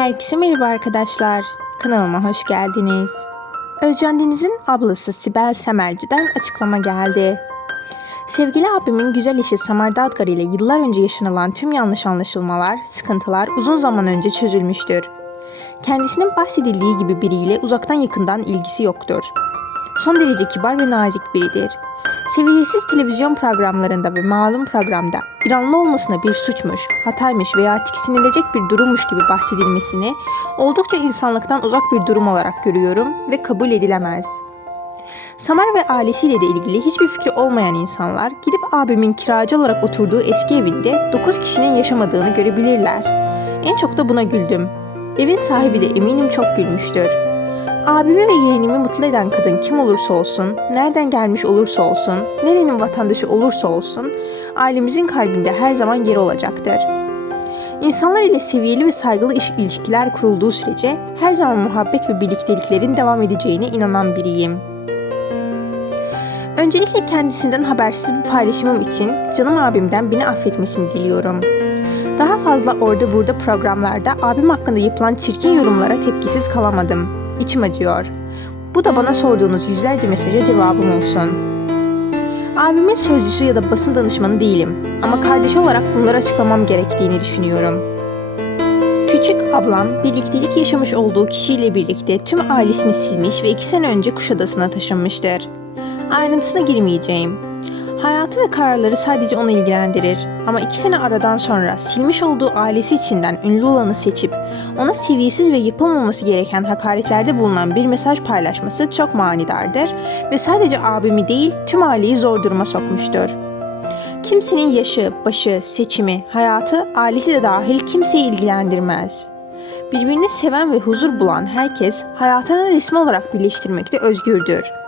Herkese merhaba arkadaşlar. Kanalıma hoş geldiniz. Özcan Deniz'in ablası Sibel Semerci'den açıklama geldi. Sevgili abimin güzel eşi Samar Dadgar ile yıllar önce yaşanılan tüm yanlış anlaşılmalar, sıkıntılar uzun zaman önce çözülmüştür. Kendisinin bahsedildiği gibi biriyle uzaktan yakından ilgisi yoktur. Son derece kibar ve nazik biridir. Seviyesiz televizyon programlarında ve malum programda İranlı olmasına bir suçmuş, hataymış veya tiksinilecek bir durummuş gibi bahsedilmesini oldukça insanlıktan uzak bir durum olarak görüyorum ve kabul edilemez. Samar ve ailesiyle de ilgili hiçbir fikri olmayan insanlar gidip abimin kiracı olarak oturduğu eski evinde 9 kişinin yaşamadığını görebilirler. En çok da buna güldüm. Evin sahibi de eminim çok gülmüştür. Abimi ve yeğenimi mutlu eden kadın kim olursa olsun, nereden gelmiş olursa olsun, nerenin vatandaşı olursa olsun, ailemizin kalbinde her zaman yeri olacaktır. İnsanlar ile seviyeli ve saygılı iş ilişkiler kurulduğu sürece her zaman muhabbet ve birlikteliklerin devam edeceğine inanan biriyim. Öncelikle kendisinden habersiz bu paylaşımım için canım abimden beni affetmesini diliyorum. Daha fazla orada burada programlarda abim hakkında yapılan çirkin yorumlara tepkisiz kalamadım. İçim acıyor. Bu da bana sorduğunuz yüzlerce mesaja cevabım olsun. Abimin sözcüsü ya da basın danışmanı değilim ama kardeş olarak bunları açıklamam gerektiğini düşünüyorum. Küçük ablam birliktelik yaşamış olduğu kişiyle birlikte tüm ailesini silmiş ve iki sene önce Kuşadası'na taşınmıştır. Ayrıntısına girmeyeceğim. Hayatı ve kararları sadece onu ilgilendirir. Ama iki sene aradan sonra silmiş olduğu ailesi içinden ünlü olanı seçip ona seviyesiz ve yapılmaması gereken hakaretlerde bulunan bir mesaj paylaşması çok manidardır ve sadece abimi değil tüm aileyi zor duruma sokmuştur. Kimsenin yaşı, başı, seçimi, hayatı, ailesi de dahil kimseyi ilgilendirmez. Birbirini seven ve huzur bulan herkes hayatını resmi olarak birleştirmekte özgürdür.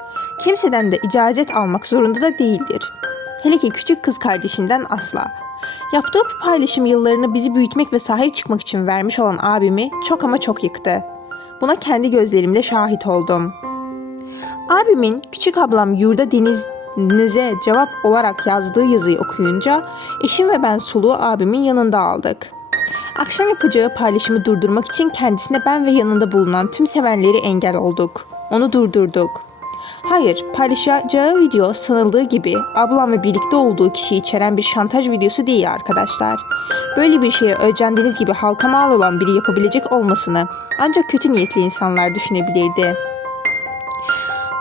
Kimseden de icazet almak zorunda da değildir. Hele ki küçük kız kardeşinden asla. Yaptığı bu paylaşım yıllarını bizi büyütmek ve sahip çıkmak için vermiş olan abimi çok ama çok yıktı. Buna kendi gözlerimle şahit oldum. Abimin küçük ablam yurda denize cevap olarak yazdığı yazıyı okuyunca eşim ve ben soluğu abimin yanında aldık. Akşam yapacağı paylaşımı durdurmak için kendisine ben ve yanında bulunan tüm sevenleri engel olduk. Onu durdurduk. Hayır, paylaşacağı video sanıldığı gibi ablamla birlikte olduğu kişiyi içeren bir şantaj videosu değil arkadaşlar. Böyle bir şeye Özcan Deniz gibi halka mal olan biri yapabilecek olmasını ancak kötü niyetli insanlar düşünebilirdi.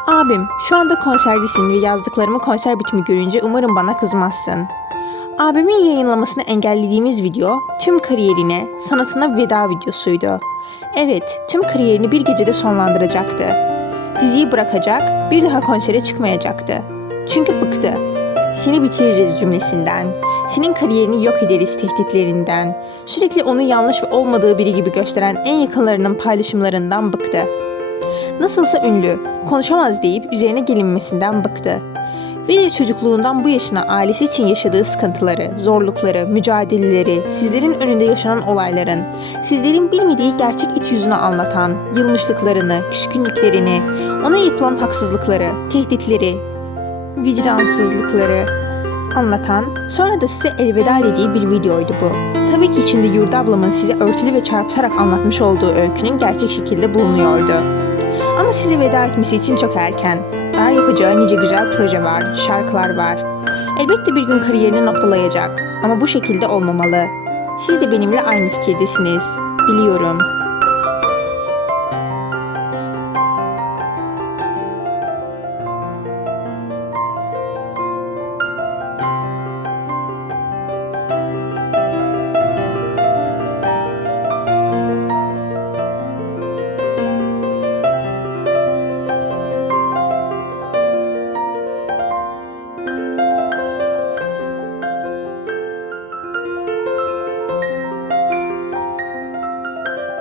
Abim, şu anda konserdesin ve yazdıklarımı konser bitimi görünce umarım bana kızmazsın. Abimin yayınlamasını engellediğimiz video tüm kariyerine, sanatına veda videosuydu. Evet, tüm kariyerini bir gecede sonlandıracaktı. Diziyi bırakacak, bir daha konsere çıkmayacaktı. Çünkü bıktı. Seni bitiririz cümlesinden, senin kariyerini yok ederiz tehditlerinden, sürekli onu yanlış ve olmadığı biri gibi gösteren en yakınlarının paylaşımlarından bıktı. Nasılsa ünlü, konuşamaz deyip üzerine gelinmesinden bıktı. Ve çocukluğundan bu yaşına ailesi için yaşadığı sıkıntıları, zorlukları, mücadeleleri, sizlerin önünde yaşanan olayların, sizlerin bilmediği gerçek iç yüzünü anlatan, yılmışlıklarını, küskünlüklerini, ona yapılan haksızlıkları, tehditleri, vicdansızlıkları anlatan, sonra da size elveda dediği bir videoydu bu. Tabii ki içinde Yurda ablamın size örtülü ve çarpıtarak anlatmış olduğu öykünün gerçek şekilde bulunuyordu. Ama size veda etmesi için çok erken. Daha yapacağı nice güzel proje var, şarkılar var. Elbette bir gün kariyerini noktalayacak ama bu şekilde olmamalı. Siz de benimle aynı fikirdesiniz. Biliyorum.